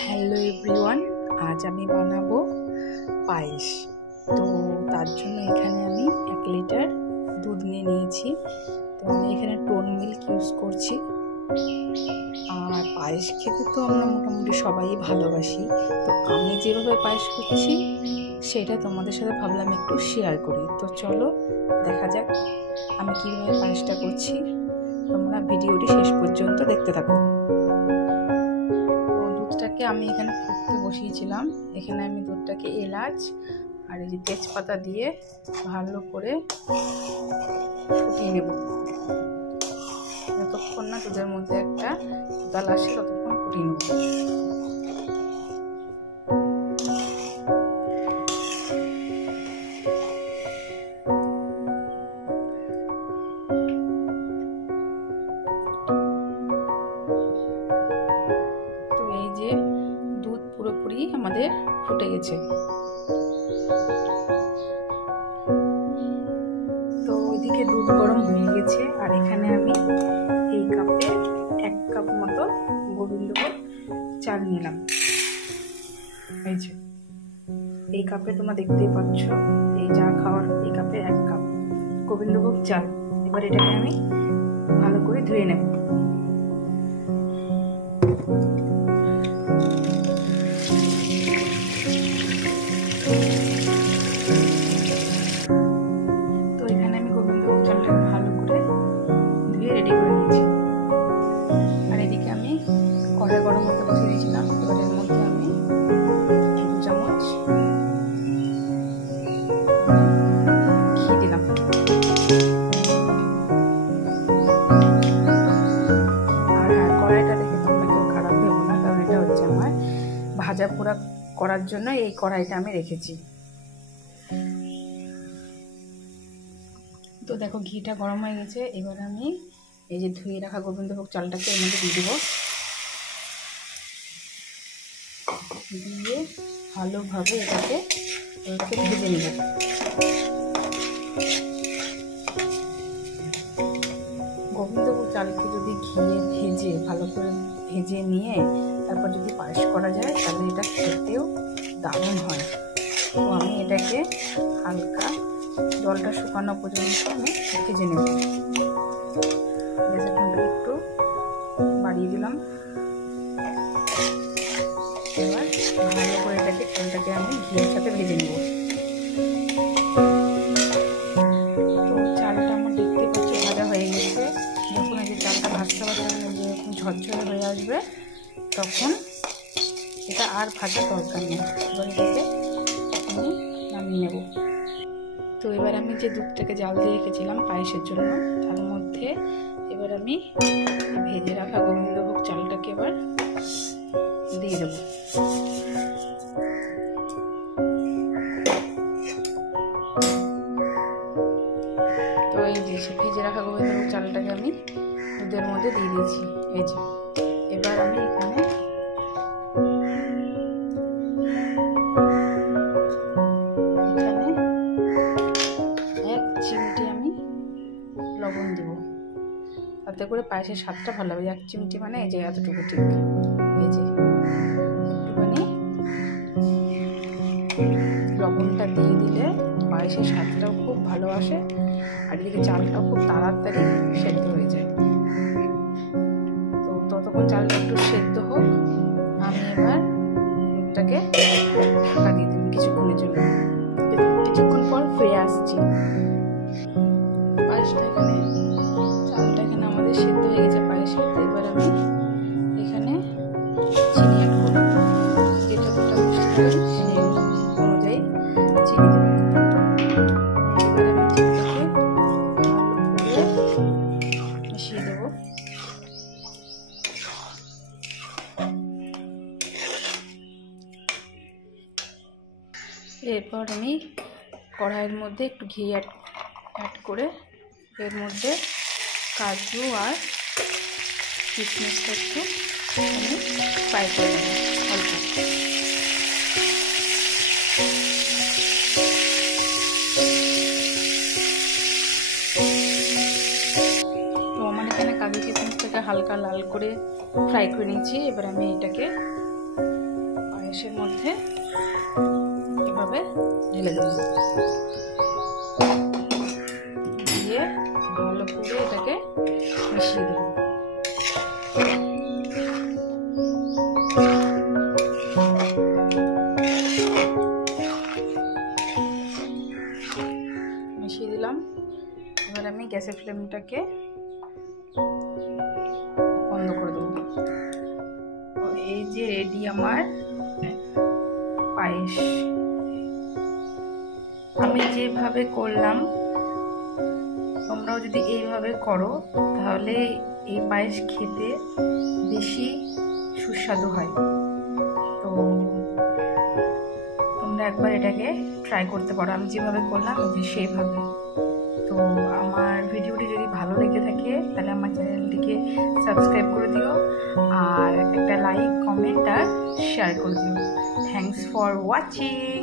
Hello everyone, আজ আমি বানাবো পায়েস। তো তার জন্য এখানে আমি 1 লিটার দুধ নিয়েছি। তো আমি এখানে টোন মিল্ক ইউজ করছি। আর পায়েস খেতে তো আমরা মোটামুটি সবাই ভালোবাসি। তো আমি যেভাবে পায়েস করছি সেটা তোমাদের সাথে ভাবলাম একটু শেয়ার করি। তো চলো দেখা যাক আমি কীভাবে পায়েসটা করছি। তোমরা ভিডিওটি শেষ পর্যন্ত দেখতে থাকো। দুধটাকে আমি এখানে ফুটতে বসিয়েছিলাম। এখানে আমি দুধটাকে এলাচ আর এই যে তেজপাতা দিয়ে ভালো করে ফুটিয়ে নেব। যতক্ষণ না দুধের মধ্যে একটা উতাল আসে ততক্ষণ ফুটিয়ে নেব। তো এই যে দুধ পুরোপুরি আমাদের ফুটে গেছে। তো ওইদিকে দুধ গরম হয়ে গেছে আর এখানে আমি এই কাপে 1 কাপ মতো গোবিন্দভোগ চাল নিলাম। এই যে এই কাপে তোমরা দেখতেই পাচ্ছ, এই চা খাওয়ার এই কাপে 1 কাপ গোবিন্দভোগ চাল। এবার এটাকে আমি ভালো করে ধুয়ে নেব। তো এখানে আমি গোবিন্দভোগ চালটাকে ভালো করে ধুয়ে রেডি করে নিয়েছি। আর এদিকে আমি কড়াই গরম করতে বসিয়ে দিয়েছিলাম। এবার এর মধ্যে আমি 2 চামচ ঘি দিলাম। আর হ্যাঁ, কড়াইটা দেখে তোমরা কেউ খারাপ ভেবো না, কারণ এটা হচ্ছে আমার ভাজা পোড়া করার জন্য এই কড়াইটা আমি রেখেছি। তো দেখো ঘিটা গরম হয়ে গেছে। এবার আমি এই যে ধুয়ে রাখা গোবিন্দভোগ চালটাকে এর মধ্যে দিয়ে দেবো। দিয়ে ভালোভাবে এটাকে ভেজে নেব। গোবিন্দভোগ চালকে যদি ঘিয়ে ভেজে ভালো করে ভেজে নিয়ে তারপর যদি পায়েস করা যায় তাহলে এটা খেতেও দারুণ হয়। তো আমি এটাকে হালকা জলটা শুকানো পর্যন্ত আমি ভেজে নেব। গ্যাসের ফ্লেমটা একটু বাড়িয়ে দিলাম। এবার ভালো করে এটাকে চালটাকে আমি ঘিয়ের সাথে ভেজে নেব। তো চালটা আমার দেখতে পাচ্ছি ভাজা হয়ে গেছে। যখন এই যে চালটা ভাজতে যেরকম ঝরঝরে হয়ে আসবে তখন এটা আর ভাজা দরকার নেই। এবার এটাকে আমি নামিয়ে নেব। তো এবার আমি যে দুধটাকে জাল দিয়ে রেখেছিলাম পায়েসের জন্য তার মধ্যে এবার আমি ভেজে রাখা গোবিন্দভোগ চালটাকে এবার দিয়ে দেব। তো এই যে ভেজে রাখা গোবিন্দভোগ চালটাকে আমি দুধের মধ্যে দিয়ে দিয়েছি। এই যে এবার আমি এখানে চিমটি আমি লবণ দেব, তাতে করে পায়েসের স্বাদটা ভালো হবে। 1 চিমটি মানে এই যে এতটুকু, ঠিক এই যে একটুখানি লবণটা দিয়ে দিলে পায়েসের স্বাদটাও খুব ভালো আসে আর এদিকে চালটাও খুব তাড়াতাড়ি সেদ্ধ হয়ে যায়। তো ততক্ষণ চালটা একটু সেদ্ধ হোক, আমি এবার দুধটাকে ঢাকা দিয়ে দেব কিছুক্ষণের জন্য। কিছুক্ষণ পর ফিরে আসছি। পায়েসটা এখানে চালটা এখানে আমাদের সেদ্ধ হয়ে গেছে পায়েসে। তো এবার আমি এখানে চিনি অ্যাড করব। যেটা দুটো মিষ্টি হয় সেই অনুযায়ী চিনি দেব। এবার আমি চিনিটাকে ভালো করে মিশিয়ে দেব। এরপর আমি কড়াইয়ের মধ্যে একটু ঘি অ্যাড করে এর মধ্যে কাজু আর কিশমিশটা একটু আমি ফ্রাই করে নেব হালকা। পায়েসটা হালকা লাল করে ফ্রাই করে নিয়েছি। এবার আমি এটাকে পায়েসের মধ্যে এভাবে ঢেলে দেব, দিয়ে ভালো করে এটাকে মিশিয়ে দেব। মিশিয়ে দিলাম। এবার আমি গ্যাসের ফ্লেমটাকে বন্ধ করে দেবো। এই যে রেডি আমার পায়েস। আমি যেভাবে করলাম তোমরাও যদি এইভাবে করো তাহলে এই পায়েস খেতে বেশি সুস্বাদু হয়। তো তোমরা একবার এটাকে ট্রাই করতে পারো, আমি যেভাবে করলাম সেইভাবে। তো আমার ভিডিওটি যদি ভালো লেগে থাকে তাহলে আমার চ্যানেলটিকে সাবস্ক্রাইব করে দিও, আর একটা লাইক, কমেন্ট আর শেয়ার করে দিও। Thanks for watching.